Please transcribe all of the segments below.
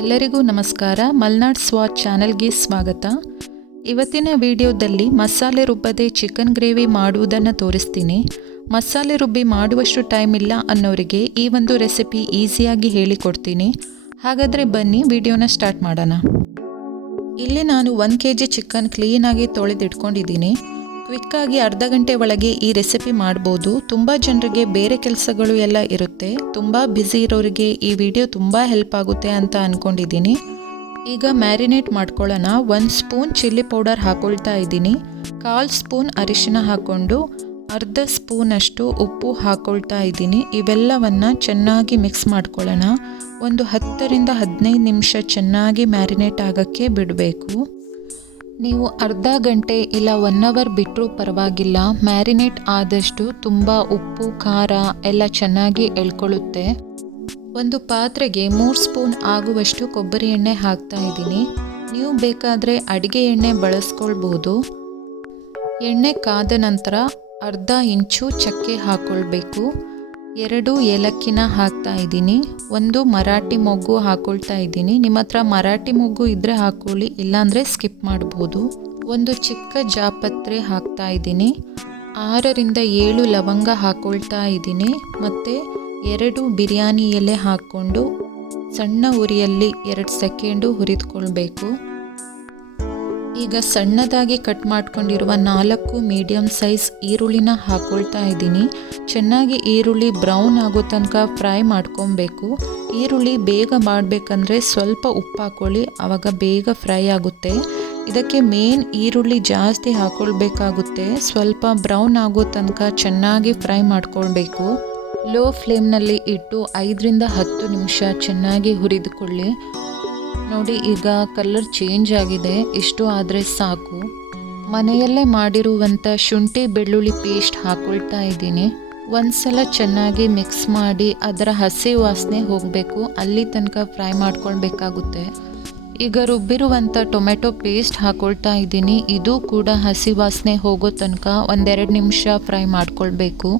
ಎಲ್ಲರಿಗೂ ನಮಸ್ಕಾರ. ಮಲ್ನಾಡ್ ಸ್ವಾದ್ ಚಾನೆಲ್ಗೆ ಸ್ವಾಗತ. ಇವತ್ತಿನ ವಿಡಿಯೋದಲ್ಲಿ ಮಸಾಲೆ ರುಬ್ಬದೆ ಚಿಕನ್ ಗ್ರೇವಿ ಮಾಡುವುದನ್ನು ತೋರಿಸ್ತೀನಿ. ಮಸಾಲೆ ರುಬ್ಬಿ ಮಾಡುವಷ್ಟು ಟೈಮ್ ಇಲ್ಲ ಅನ್ನೋರಿಗೆ ಈ ಒಂದು ರೆಸಿಪಿ ಈಸಿಯಾಗಿ ಹೇಳಿಕೊಡ್ತೀನಿ. ಹಾಗಾದರೆ ಬನ್ನಿ ವಿಡಿಯೋನ ಸ್ಟಾರ್ಟ್ ಮಾಡೋಣ. ಇಲ್ಲಿ ನಾನು 1 kg ಚಿಕನ್ ಕ್ಲೀನಾಗಿ ತೊಳೆದಿಟ್ಕೊಂಡಿದ್ದೀನಿ. ಕ್ವಿಕ್ಕಾಗಿ ಅರ್ಧ ಗಂಟೆ ಒಳಗೆ ಈ ರೆಸಿಪಿ ಮಾಡ್ಬೋದು. ತುಂಬ ಜನರಿಗೆ ಬೇರೆ ಕೆಲಸಗಳು ಎಲ್ಲ ಇರುತ್ತೆ. ತುಂಬ ಬ್ಯುಸಿ ಇರೋರಿಗೆ ಈ ವಿಡಿಯೋ ತುಂಬ ಹೆಲ್ಪ್ ಆಗುತ್ತೆ ಅಂತ ಅಂದ್ಕೊಂಡಿದ್ದೀನಿ. ಈಗ ಮ್ಯಾರಿನೇಟ್ ಮಾಡ್ಕೊಳ್ಳೋಣ. 1 ಸ್ಪೂನ್ ಚಿಲ್ಲಿ ಪೌಡರ್ ಹಾಕೊಳ್ತಾ ಇದ್ದೀನಿ. 1/4 ಸ್ಪೂನ್ ಅರಿಶಿನ ಹಾಕ್ಕೊಂಡು ಅರ್ಧ ಸ್ಪೂನಷ್ಟು ಉಪ್ಪು ಹಾಕ್ಕೊಳ್ತಾ ಇದ್ದೀನಿ. ಇವೆಲ್ಲವನ್ನು ಚೆನ್ನಾಗಿ ಮಿಕ್ಸ್ ಮಾಡ್ಕೊಳ್ಳೋಣ. ಒಂದು 10ರಿಂದ 15 ನಿಮಿಷ ಚೆನ್ನಾಗಿ ಮ್ಯಾರಿನೇಟ್ ಆಗೋಕ್ಕೆ ಬಿಡಬೇಕು. ನೀವು ಅರ್ಧ ಗಂಟೆ ಇಲ್ಲ 1 ಅವರ್ ಬಿಟ್ಟರೂ ಪರವಾಗಿಲ್ಲ. ಮ್ಯಾರಿನೇಟ್ ಆದಷ್ಟು ತುಂಬ ಉಪ್ಪು ಖಾರ ಎಲ್ಲ ಚೆನ್ನಾಗಿ ಎಳ್ಕೊಳ್ಳುತ್ತೆ. ಒಂದು ಪಾತ್ರೆಗೆ 3 ಸ್ಪೂನ್ ಆಗುವಷ್ಟು ಕೊಬ್ಬರಿ ಎಣ್ಣೆ ಹಾಕ್ತಾ ಇದ್ದೀನಿ. ನೀವು ಬೇಕಾದರೆ ಅಡುಗೆ ಎಣ್ಣೆ ಬಳಸ್ಕೊಳ್ಬೋದು. ಎಣ್ಣೆ ಕಾದ ನಂತರ ಅರ್ಧ ಇಂಚು ಚಕ್ಕೆ ಹಾಕ್ಕೊಳ್ಬೇಕು. 2 ಏಲಕ್ಕಿನ ಹಾಕ್ತಾ ಇದ್ದೀನಿ. 1 ಮರಾಠಿ ಮೊಗ್ಗು ಹಾಕ್ಕೊಳ್ತಾ ಇದ್ದೀನಿ. ನಿಮ್ಮ ಹತ್ರ ಮರಾಠಿ ಮೊಗ್ಗು ಇದ್ದರೆ ಹಾಕ್ಕೊಳ್ಳಿ, ಇಲ್ಲಾಂದರೆ ಸ್ಕಿಪ್ ಮಾಡ್ಬೋದು. 1 ಚಿಕ್ಕ ಜಾಪತ್ರೆ ಹಾಕ್ತಾ ಇದ್ದೀನಿ. 6ರಿಂದ 7 ಲವಂಗ ಹಾಕ್ಕೊಳ್ತಾ ಇದ್ದೀನಿ. ಮತ್ತು 2 ಬಿರಿಯಾನಿ ಎಲೆ ಹಾಕ್ಕೊಂಡು ಸಣ್ಣ ಉರಿಯಲ್ಲಿ 2 ಸೆಕೆಂಡು ಹುರಿದುಕೊಳ್ಬೇಕು. ಈಗ ಸಣ್ಣದಾಗಿ ಕಟ್ ಮಾಡ್ಕೊಂಡಿರುವ 4 ಮೀಡಿಯಮ್ ಸೈಜ್ ಈರುಳ್ಳಿನ ಹಾಕ್ಕೊಳ್ತಾ ಇದ್ದೀನಿ. ಚೆನ್ನಾಗಿ ಈರುಳ್ಳಿ ಬ್ರೌನ್ ಆಗೋ ತನಕ ಫ್ರೈ ಮಾಡ್ಕೊಬೇಕು. ಈರುಳ್ಳಿ ಬೇಗ ಮಾಡಬೇಕಂದ್ರೆ ಸ್ವಲ್ಪ ಉಪ್ಪು ಹಾಕ್ಕೊಳ್ಳಿ, ಆವಾಗ ಬೇಗ ಫ್ರೈ ಆಗುತ್ತೆ. ಇದಕ್ಕೆ ಮೇನ್ ಈರುಳ್ಳಿ ಜಾಸ್ತಿ ಹಾಕ್ಕೊಳ್ಬೇಕಾಗುತ್ತೆ. ಸ್ವಲ್ಪ ಬ್ರೌನ್ ಆಗೋ ತನಕ ಚೆನ್ನಾಗಿ ಫ್ರೈ ಮಾಡ್ಕೊಳ್ಬೇಕು. ಲೋ ಫ್ಲೇಮ್ನಲ್ಲಿ ಇಟ್ಟು 5ರಿಂದ 10 ನಿಮಿಷ ಚೆನ್ನಾಗಿ ಹುರಿದುಕೊಳ್ಳಿ. ನೋಡಿ, ಈಗ ಕಲರ್ ಚೇಂಜ್ ಆಗಿದೆ. ಇಷ್ಟು ಆದರೆ ಸಾಕು. ಮನೆಯಲ್ಲೇ ಮಾಡಿರುವಂಥ ಶುಂಠಿ ಬೆಳ್ಳುಳ್ಳಿ ಪೇಸ್ಟ್ ಹಾಕ್ಕೊಳ್ತಾ ಇದ್ದೀನಿ. ಒಂದ್ಸಲ ಚೆನ್ನಾಗಿ ಮಿಕ್ಸ್ ಮಾಡಿ ಅದರ ಹಸಿ ವಾಸನೆ ಹೋಗಬೇಕು, ಅಲ್ಲಿ ತನಕ ಫ್ರೈ ಮಾಡ್ಕೊಳ್ಬೇಕಾಗುತ್ತೆ. ಈಗ ರುಬ್ಬಿರುವಂಥ ಟೊಮೆಟೊ ಪೇಸ್ಟ್ ಹಾಕ್ಕೊಳ್ತಾ ಇದ್ದೀನಿ. ಇದು ಕೂಡ ಹಸಿ ವಾಸನೆ ಹೋಗೋ ತನಕ 1-2 ನಿಮಿಷ ಫ್ರೈ ಮಾಡ್ಕೊಳ್ಬೇಕು.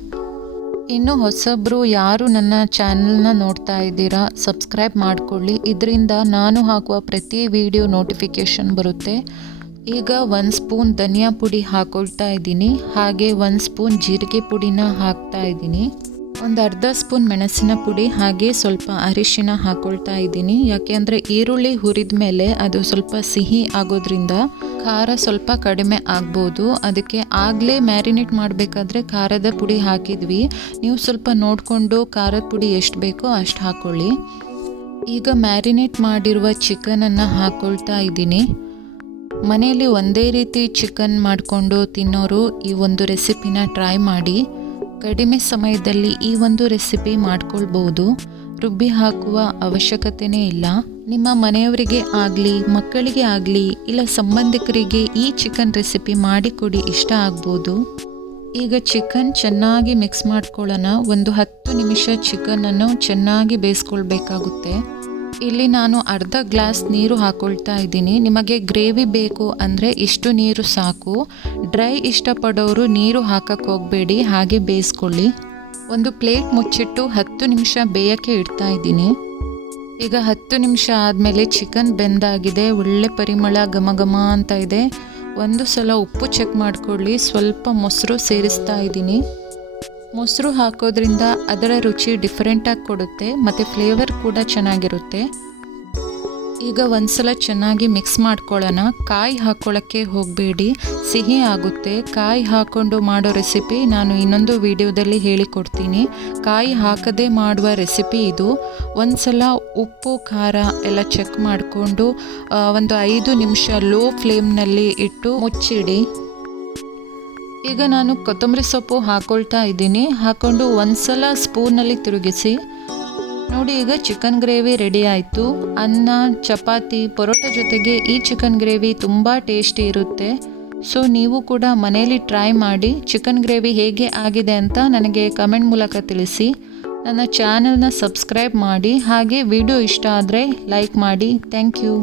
ಇನ್ನು ಹೊಸಬ್ರು ಯಾರು ನನ್ನ ಚಾನಲ್ನ ನೋಡ್ತಾ ಇದ್ದೀರಾ, ಸಬ್ಸ್ಕ್ರೈಬ್ ಮಾಡ್ಕೊಳ್ಳಿ. ಇದರಿಂದ ನಾನು ಹಾಕುವ ಪ್ರತಿ ವಿಡಿಯೋ ನೋಟಿಫಿಕೇಷನ್ ಬರುತ್ತೆ. ಈಗ 1 ಸ್ಪೂನ್ ಧನಿಯಾ ಪುಡಿ ಹಾಕ್ಕೊಳ್ತಾ ಇದ್ದೀನಿ. ಹಾಗೆ 1 ಸ್ಪೂನ್ ಜೀರಿಗೆ ಪುಡಿನ ಹಾಕ್ತಾ ಇದ್ದೀನಿ. ಒಂದು ಅರ್ಧ ಸ್ಪೂನ್ ಮೆಣಸಿನ ಪುಡಿ ಹಾಗೆ ಸ್ವಲ್ಪ ಅರಿಶಿನ ಹಾಕ್ಕೊಳ್ತಾ ಇದ್ದೀನಿ. ಯಾಕೆ ಅಂದರೆ ಈರುಳ್ಳಿ ಹುರಿದ ಮೇಲೆ ಅದು ಸ್ವಲ್ಪ ಸಿಹಿ ಆಗೋದ್ರಿಂದ ಖಾರ ಸ್ವಲ್ಪ ಕಡಿಮೆ ಆಗ್ಬೋದು. ಅದಕ್ಕೆ ಆಗಲೇ ಮ್ಯಾರಿನೇಟ್ ಮಾಡಬೇಕಾದ್ರೆ ಖಾರದ ಪುಡಿ ಹಾಕಿದ್ವಿ. ನೀವು ಸ್ವಲ್ಪ ನೋಡಿಕೊಂಡು ಖಾರದ ಪುಡಿ ಎಷ್ಟು ಬೇಕೋ ಅಷ್ಟು ಹಾಕ್ಕೊಳ್ಳಿ. ಈಗ ಮ್ಯಾರಿನೇಟ್ ಮಾಡಿರುವ ಚಿಕನನ್ನು ಹಾಕ್ಕೊಳ್ತಾ ಇದ್ದೀನಿ. ಮನೆಯಲ್ಲಿ ಒಂದೇ ರೀತಿ ಚಿಕನ್ ಮಾಡಿಕೊಂಡು ತಿನ್ನೋರು ಈ ಒಂದು ರೆಸಿಪಿನ ಟ್ರೈ ಮಾಡಿ. ಕಡಿಮೆ ಸಮಯದಲ್ಲಿ ಈ ಒಂದು ರೆಸಿಪಿ ಮಾಡ್ಕೊಳ್ಬೋದು. ರುಬ್ಬಿ ಹಾಕುವ ಅವಶ್ಯಕತೆಯೇ ಇಲ್ಲ. ನಿಮ್ಮ ಮನೆಯವರಿಗೆ ಆಗಲಿ, ಮಕ್ಕಳಿಗೆ ಆಗಲಿ, ಇಲ್ಲ ಸಂಬಂಧಿಕರಿಗೆ ಈ ಚಿಕನ್ ರೆಸಿಪಿ ಮಾಡಿಕೊಡಿ, ಇಷ್ಟ ಆಗ್ಬೋದು. ಈಗ ಚಿಕನ್ ಚೆನ್ನಾಗಿ ಮಿಕ್ಸ್ ಮಾಡ್ಕೊಳ್ಳೋಣ. ಒಂದು 10 ನಿಮಿಷ ಚಿಕನನ್ನು ಚೆನ್ನಾಗಿ ಬೇಯಿಸ್ಕೊಳ್ಬೇಕಾಗುತ್ತೆ. ಇಲ್ಲಿ ನಾನು ಅರ್ಧ ಗ್ಲಾಸ್ ನೀರು ಹಾಕ್ಕೊಳ್ತಾ ಇದ್ದೀನಿ. ನಿಮಗೆ ಗ್ರೇವಿ ಬೇಕು ಅಂದರೆ ಇಷ್ಟು ನೀರು ಸಾಕು. ಡ್ರೈ ಇಷ್ಟಪಡೋರು ನೀರು ಹಾಕಕ್ಕೆ ಹೋಗಬೇಡಿ, ಹಾಗೆ ಬೇಯಿಸ್ಕೊಳ್ಳಿ. ಒಂದು ಪ್ಲೇಟ್ ಮುಚ್ಚಿಟ್ಟು 10 ನಿಮಿಷ ಬೇಯೋಕ್ಕೆ ಇಡ್ತಾ ಇದ್ದೀನಿ. ಈಗ 10 ನಿಮಿಷ ಆದಮೇಲೆ ಚಿಕನ್ ಬೆಂದಾಗಿದೆ. ಒಳ್ಳೆ ಪರಿಮಳ ಘಮ ಘಮ ಅಂತ ಇದೆ. ಒಂದು ಸಲ ಉಪ್ಪು ಚೆಕ್ ಮಾಡ್ಕೊಳ್ಳಿ. ಸ್ವಲ್ಪ ಮೊಸರು ಸೇರಿಸ್ತಾ ಇದ್ದೀನಿ. ಮೊಸರು ಹಾಕೋದ್ರಿಂದ ಅದರ ರುಚಿ ಡಿಫ್ರೆಂಟಾಗಿ ಕೊಡುತ್ತೆ ಮತ್ತು ಫ್ಲೇವರ್ ಕೂಡ ಚೆನ್ನಾಗಿರುತ್ತೆ. ಈಗ ಒಂದ್ಸಲ ಚೆನ್ನಾಗಿ ಮಿಕ್ಸ್ ಮಾಡ್ಕೊಳ್ಳೋಣ. ಕಾಯಿ ಹಾಕ್ಕೊಳ್ಳೋಕ್ಕೆ ಹೋಗಬೇಡಿ, ಸಿಹಿ ಆಗುತ್ತೆ. ಕಾಯಿ ಹಾಕ್ಕೊಂಡು ಮಾಡೋ ರೆಸಿಪಿ ನಾನು ಇನ್ನೊಂದು ವಿಡಿಯೋದಲ್ಲಿ ಹೇಳಿಕೊಡ್ತೀನಿ. ಕಾಯಿ ಹಾಕದೇ ಮಾಡುವ ರೆಸಿಪಿ ಇದು. ಒಂದ್ಸಲ ಉಪ್ಪು ಖಾರ ಎಲ್ಲ ಚೆಕ್ ಮಾಡಿಕೊಂಡು ಒಂದು 5 ನಿಮಿಷ ಲೋ ಫ್ಲೇಮ್ನಲ್ಲಿ ಇಟ್ಟು ಮುಚ್ಚಿಡಿ. ಈಗ ನಾನು ಕೊತ್ತಂಬರಿ ಸೊಪ್ಪು ಹಾಕ್ಕೊಳ್ತಾ ಇದ್ದೀನಿ. ಹಾಕ್ಕೊಂಡು ಒಂದ್ಸಲ ಸ್ಪೂನಲ್ಲಿ ತಿರುಗಿಸಿ. ನೋಡಿ, ಈಗ ಚಿಕನ್ ಗ್ರೇವಿ ರೆಡಿ ಆಯಿತು. ಅನ್ನ, ಚಪಾತಿ, ಪರೋಟ ಜೊತೆಗೆ ಈ ಚಿಕನ್ ಗ್ರೇವಿ ತುಂಬ ಟೇಸ್ಟಿ ಇರುತ್ತೆ. ಸೊ ನೀವು ಕೂಡ ಮನೇಲಿ ಟ್ರೈ ಮಾಡಿ. ಚಿಕನ್ ಗ್ರೇವಿ ಹೇಗೆ ಆಗಿದೆ ಅಂತ ನನಗೆ ಕಮೆಂಟ್ ಮೂಲಕ ತಿಳಿಸಿ. ನನ್ನ ಚಾನಲ್ನ ಸಬ್ಸ್ಕ್ರೈಬ್ ಮಾಡಿ. ಹಾಗೆ ವಿಡಿಯೋ ಇಷ್ಟ ಆದರೆ ಲೈಕ್ ಮಾಡಿ. Thank you.